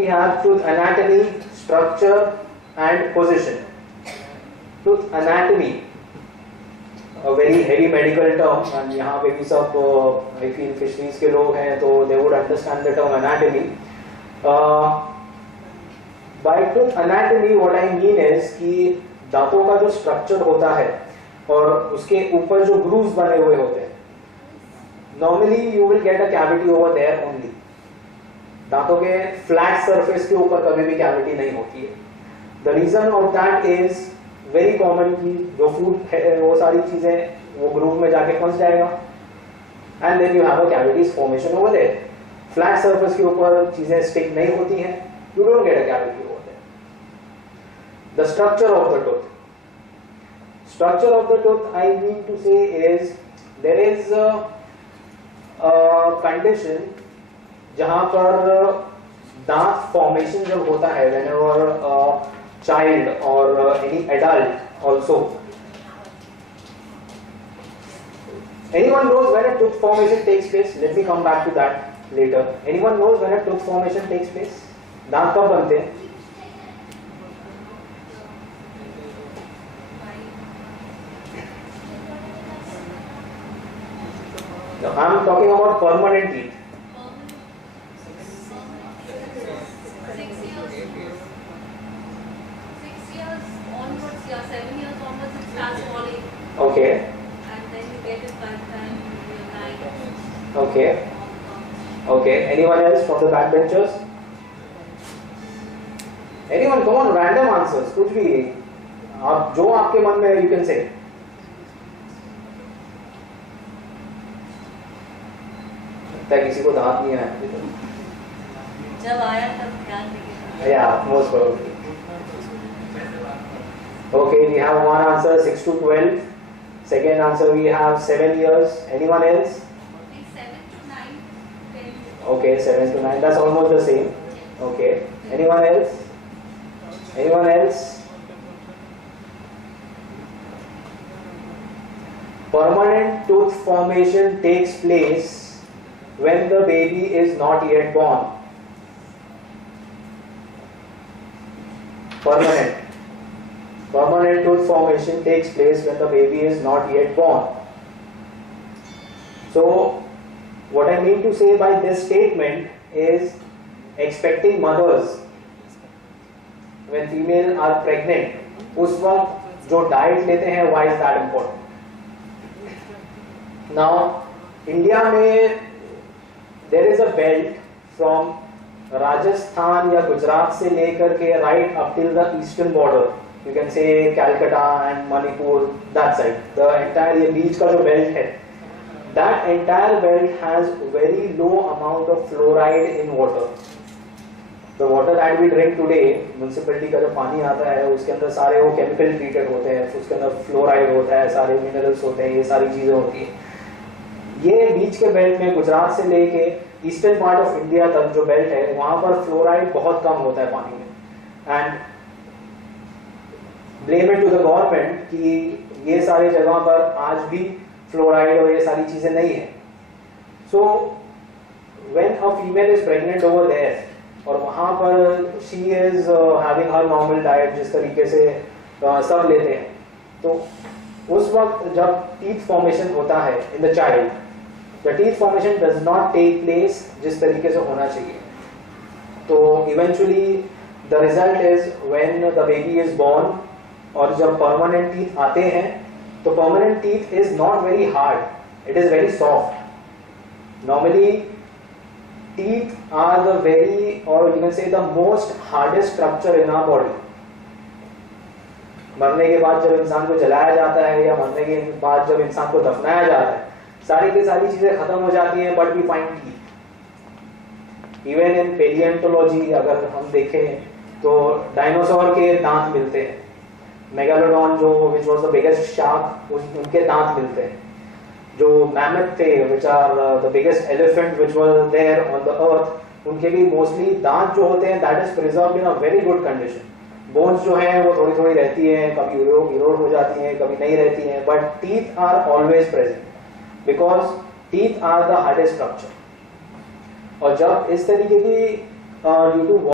we have tooth anatomy, structure and position. Tooth anatomy, a very heavy medical term, and यहाँ पे भी सब I feel fisheries के लोग हैं तो they would understand the term anatomy. By tooth anatomy what I mean is कि दांतों का जो structure होता है और उसके ऊपर जो grooves बने हुए होते हैं, normally you will get a cavity over there only. दांतों के flat surface के ऊपर कभी भी cavity नहीं होती है. The reason of that is very common कि जो food है वो सारी चीजें वो groove में जाके फंस जाएगा and then you have a cavities formation over there. Flat surface के ऊपर चीजें stick नहीं होती हैं, you don't get a cavity over there. The structure of the tooth. Structure of the tooth I mean to say is there is a condition जहाँ पर दांत formation जब होता है whenever a child or any adult also. Anyone knows when a tooth formation takes place? Let me come back to that later. Anyone knows when a tooth formation takes place? दांत कब बनते हैं? Now, I am talking about permanent teeth. 7 years onwards it starts falling. Okay. And then you get it by the time you're 9. Okay. Okay. Anyone else from the backbenchers? Anyone? Come on, random answers. कुछ भी आप जो आपके मन में है, you can say. लगता है किसी को दांत नहीं आया. जब आया तब ध्यान नहीं. Yeah, most probably. Okay, we have one answer 6 to 12. Second answer we have 7 years. Anyone else? 7 to 9, 10. Okay, 7 to 9. That's almost the same. Okay. Anyone else? Anyone else? Permanent tooth formation takes place when the baby is not yet born. Permanent tooth formation takes place when the baby is not yet born. So, what I mean to say by this statement is expecting mothers, when female are pregnant, उस वक्त जो diet लेते हैं, why is that important? Now, India में there is a belt from Rajasthan या गुजरात से लेकर के right up till the eastern border. You can say Calcutta and Manipur, that side. The entire ये बीच का जो belt है, that entire belt has very low amount of fluoride in water. The water that we drink today, municipality का जो पानी आता है, उसके अंदर सारे वो chemical treated होते हैं, उसके अंदर fluoride होता है, सारे minerals होते हैं, ये सारी चीजें होती हैं. ये बीच के बेल्ट में गुजरात से लेके ईस्टर्न पार्ट ऑफ इंडिया तक जो बेल्ट है, वहां पर फ्लोराइड बहुत कम होता है पानी में. And blame it to the government कि ये सारे जगह पर आज भी फ्लोराइड और ये सारी चीजें नहीं है. So when a female is pregnant over there और वहां पर she is having her normal diet जिस तरीके से सब लेते हैं, तो उस वक्त जब टीथ फॉर्मेशन होता है in the child, the teeth formation does not take place जिस तरीके से होना चाहिए. तो eventually the result is when the baby is born और जब परमानेंट टीथ आते हैं तो permanent teeth is not very hard, it is very soft. Normally teeth are the very और you can say the most hardest structure in our body. मरने के बाद जब इंसान को जलाया जाता है या मरने के बाद जब इंसान को दफनाया जाता है, सारी की सारी चीजें खत्म हो जाती हैं, but we find teeth. Even in paleontology अगर हम देखें तो डायनासोर के दांत मिलते हैं. मेगालोडॉन जो which was the biggest shark, उनके दांत मिलते हैं. जो मैमथ थे which are the biggest elephant which was there on the earth, उनके भी मोस्टली दांत जो होते हैं that is preserved in a very good condition. Bones जो हैं वो थोड़ी थोड़ी रहती हैं, कभी इरोड हो जाती हैं, कभी नहीं रहती हैं, but teeth are always present because teeth are the hardest structure. और जब इस तरीके की ड्यू टू